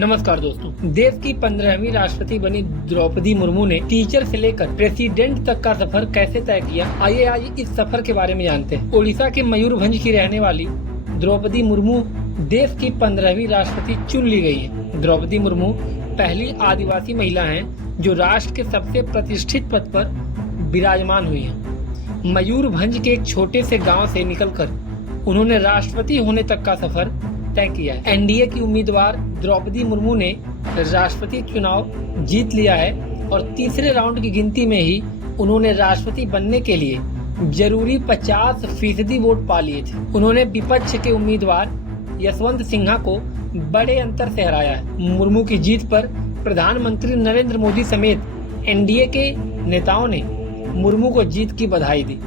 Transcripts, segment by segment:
नमस्कार दोस्तों, देश की 15वीं राष्ट्रपति बनी द्रौपदी मुर्मू ने टीचर से लेकर प्रेसिडेंट तक का सफर कैसे तय किया, आइए आज इस सफर के बारे में जानते हैं। ओडिशा के मयूरभंज की रहने वाली द्रौपदी मुर्मू देश की 15वीं राष्ट्रपति चुन ली गई है। द्रौपदी मुर्मू पहली आदिवासी महिला हैं जो राष्ट्र के सबसे प्रतिष्ठित पद पर विराजमान हुई हैं। मयूरभंज के एक छोटे से गाँव से निकलकर उन्होंने राष्ट्रपति होने तक का सफर तय किया है। एनडीए की उम्मीदवार द्रौपदी मुर्मू ने राष्ट्रपति चुनाव जीत लिया है और तीसरे राउंड की गिनती में ही उन्होंने राष्ट्रपति बनने के लिए जरूरी 50% वोट पा लिए थे। उन्होंने विपक्ष के उम्मीदवार यशवंत सिन्हा को बड़े अंतर से हराया है। मुर्मू की जीत पर प्रधानमंत्री नरेंद्र मोदी समेत एनडीए के नेताओं ने मुर्मू को जीत की बधाई दी।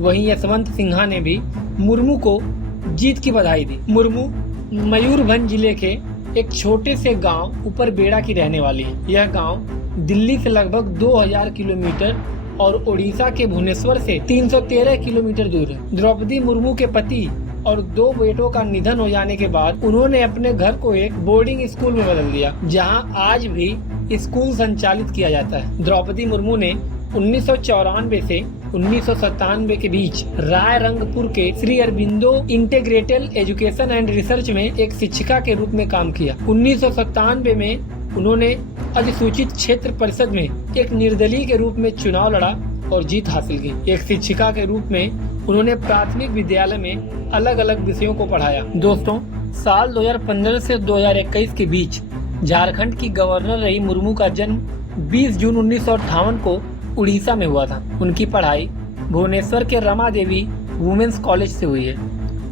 वहीं यशवंत सिन्हा ने भी मुर्मू को जीत की बधाई दी। मुर्मू मयूरभंज जिले के एक छोटे से गांव ऊपर बेड़ा की रहने वाली है। यह गांव दिल्ली से लगभग 2000 किलोमीटर और ओडिशा के भुवनेश्वर से 313 किलोमीटर दूर है। द्रौपदी मुर्मू के पति और 2 बेटों का निधन हो जाने के बाद उन्होंने अपने घर को एक बोर्डिंग स्कूल में बदल दिया, जहां आज भी स्कूल संचालित किया जाता है। द्रौपदी मुर्मू ने 1994 से 1997 के बीच रायरंगपुर के Shri Aurobindo integrated education and research में एक शिक्षिका के रूप में काम किया। 1997 में उन्होंने अधिसूचित क्षेत्र परिषद में एक निर्दलीय के रूप में चुनाव लड़ा और जीत हासिल की। एक शिक्षिका के रूप में उन्होंने प्राथमिक विद्यालय में अलग अलग विषयों को पढ़ाया। दोस्तों, साल 2015 से 2021 के बीच झारखंड की गवर्नर रही मुर्मू का जन्म 20 जून 1958 को उड़ीसा में हुआ था। उनकी पढ़ाई भुवनेश्वर के रमा देवी वुमेन्स कॉलेज से हुई है।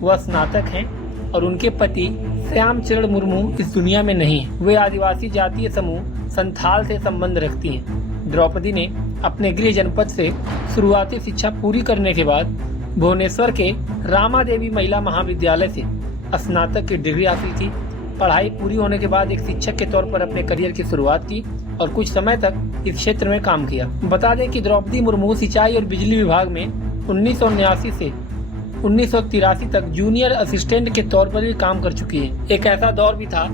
वह स्नातक हैं और उनके पति श्यामचरण मुर्मू इस दुनिया में नहीं है। वे आदिवासी जातीय समूह संथाल से संबंध रखती हैं। द्रौपदी ने अपने गृह जनपद से शुरुआती शिक्षा पूरी करने के बाद भुवनेश्वर के रामा देवी महिला महाविद्यालय से स्नातक की डिग्री हासिल की। पढ़ाई पूरी होने के बाद एक शिक्षक के तौर पर अपने करियर की शुरुआत की और कुछ समय तक इस क्षेत्र में काम किया। बता दें कि द्रौपदी मुर्मू सिंचाई और बिजली विभाग में 1979 से 1983 तक जूनियर असिस्टेंट के तौर पर भी काम कर चुकी है। एक ऐसा दौर भी था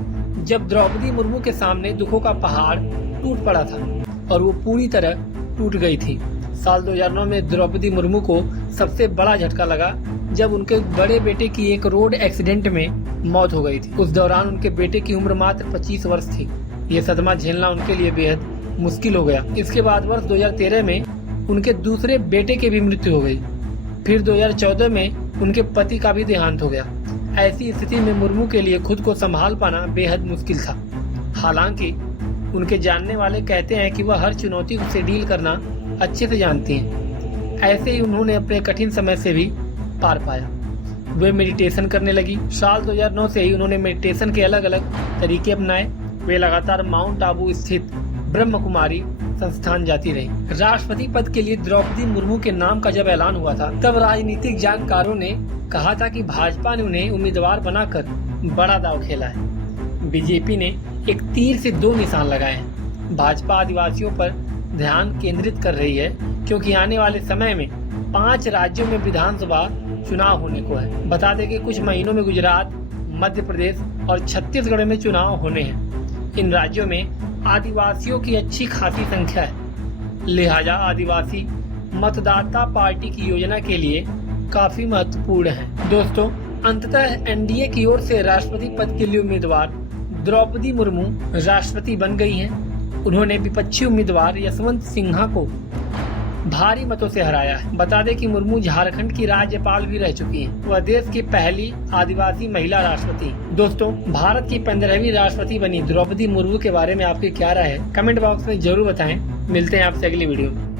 जब द्रौपदी मुर्मू के सामने दुखों का पहाड़ टूट पड़ा था और वो पूरी तरह टूट गई थी। साल 2009 में द्रौपदी मुर्मू को सबसे बड़ा झटका लगा जब उनके बड़े बेटे की एक रोड एक्सीडेंट में मौत हो गई थी। उस दौरान उनके बेटे की उम्र मात्र 25 वर्ष थी। ये सदमा झेलना उनके लिए बेहद मुश्किल हो गया। इसके बाद वर्ष 2013 में उनके दूसरे बेटे की भी मृत्यु हो गई। फिर 2014 में उनके पति का भी देहांत हो गया। ऐसी स्थिति में मुर्मू के लिए खुद को संभाल पाना बेहद मुश्किल था। हालांकि उनके जानने वाले कहते हैं कि वह हर चुनौती से डील करना अच्छे से जानती हैं। ऐसे ही उन्होंने अपने कठिन समय से भी पार पाया। वे मेडिटेशन करने लगी। साल 2009 से ही उन्होंने मेडिटेशन के अलग अलग तरीके अपनाए। वे लगातार माउंट आबू स्थित ब्रह्म कुमारी संस्थान जाती रही। राष्ट्रपति पद के लिए द्रौपदी मुर्मू के नाम का जब ऐलान हुआ था, तब राजनीतिक जानकारों ने कहा था कि भाजपा ने उन्हें उम्मीदवार बनाकर बड़ा दांव खेला है। बीजेपी ने एक तीर से 2 निशान लगाए हैं। भाजपा आदिवासियों पर ध्यान केंद्रित कर रही है क्योंकि आने वाले समय में 5 राज्यों में विधानसभा चुनाव होने को है। बता दें कि कुछ महीनों में गुजरात, मध्य प्रदेश और छत्तीसगढ़ में चुनाव होने हैं। इन राज्यों में आदिवासियों की अच्छी खासी संख्या है, लिहाजा आदिवासी मतदाता पार्टी की योजना के लिए काफी महत्वपूर्ण है। दोस्तों, अंततः एनडीए की ओर से राष्ट्रपति पद के लिए उम्मीदवार द्रौपदी मुर्मू राष्ट्रपति बन गई हैं। उन्होंने विपक्षी उम्मीदवार यशवंत सिन्हा को भारी मतों से हराया है। बता दें कि मुर्मू झारखंड की राज्यपाल भी रह चुकी हैं। वह देश की पहली आदिवासी महिला राष्ट्रपति। दोस्तों, भारत की 15वीं राष्ट्रपति बनी द्रौपदी मुर्मू के बारे में आपकी क्या राय है? कमेंट बॉक्स में जरूर बताएं। मिलते हैं आपसे अगली वीडियो में।